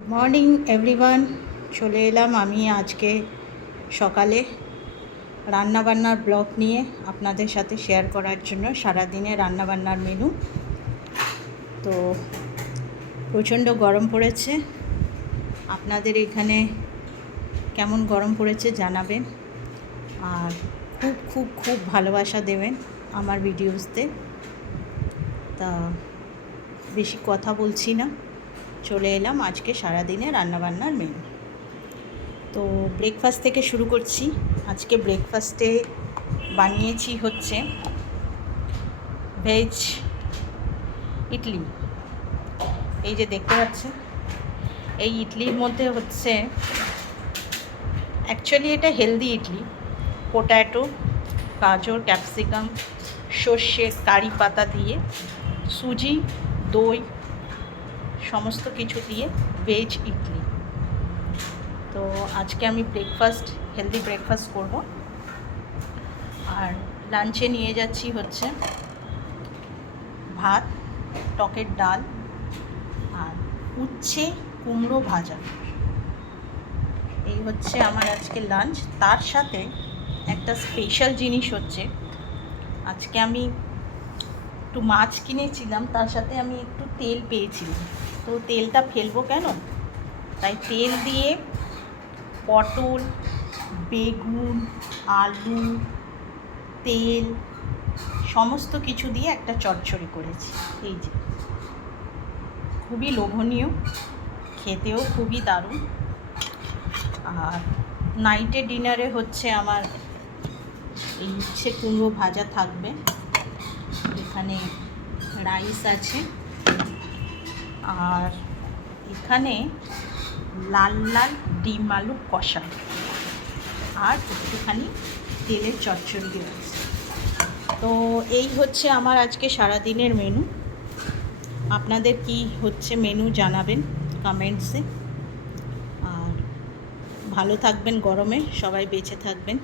Morning everyone, চলে এলাম আমি আজকে সকালে রান্নাবান্নার ব্লগ নিয়ে আপনাদের সাথে শেয়ার করার জন্য। সারাদিনে রান্নাবান্নার মেনু। তো প্রচণ্ড গরম পড়েছে, আপনাদের এখানে কেমন গরম পড়েছে জানাবেন, আর খুব খুব খুব ভালোবাসা দেবেন আমার ভিডিওসতে। তা বেশি কথা বলছি না, চলে এলাম আজকে সারাদিনে রান্নাবান্নার মেনু। তো ব্রেকফাস্ট থেকে শুরু করছি। আজকে ব্রেকফাস্টে বানিয়েছি হচ্ছে ভেজ ইডলি। এই যে দেখতে পাচ্ছেন, এই ইডলির মধ্যে হচ্ছে অ্যাকচুয়ালি এটা হেলদি ইডলি। পোট্যাটো, গাজর, ক্যাপসিকাম, সর্ষে, কারি পাতা দিয়ে, সুজি, দই সমস্ত কিছু দিয়ে ভেজ ইডলি। তো আজকে আমি হেলদি ব্রেকফাস্ট করব। আর লাঞ্চে নিয়ে যাচ্ছি হচ্ছে ভাত, টকের ডাল আর উচ্ছে কুমড়ো ভাজা। এই হচ্ছে আমার আজকে লাঞ্চ। তার সাথে একটা স্পেশাল জিনিস হচ্ছে, আজকে আমি একটু মাছ কিনেছিলাম, তার সাথে আমি একটু তেল পেয়েছিলাম। তো তেলটা ফেলবো কেন, তাই তেল দিয়ে পটল, বেগুন, আলু, তেল সমস্ত কিছু দিয়ে একটা চচ্চড়ি করেছি। এই যে খুবই লোভনীয়, খেতেও খুবই দারুণ। আর নাইটে ডিনারে হচ্ছে আমার এই উচ্ছে কুমড়ো ভাজা থাকবে, এখানে রাইস আছে, আর এখানে লাল লাল ডিম আলু কষা আর একটুখানি তেলের চচ্চড়ি আছে। তো এই হচ্ছে আমার আজকে সারাদিনের মেনু। আপনাদের কি হচ্ছে মেনু জানাবেন কমেন্টসে। আর ভালো থাকবেন, গরমে সবাই বেঁচে থাকবেন,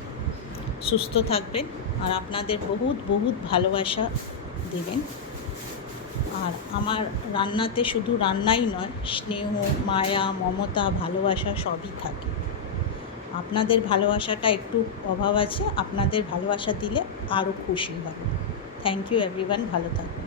সুস্থ থাকবেন, আর আপনাদের বহুত বহুত ভালোবাসা দেবেন। আর আমার রান্নাতে শুধু রান্নাই নয়, স্নেহ, মায়া, মমতা, ভালোবাসা সবই থাকে। আপনাদের ভালোবাসাটা একটু অভাব আছে, আপনাদের ভালোবাসা দিলে আরও খুশি হব। থ্যাংক ইউ এভরিওয়ান, ভালো থাকবেন।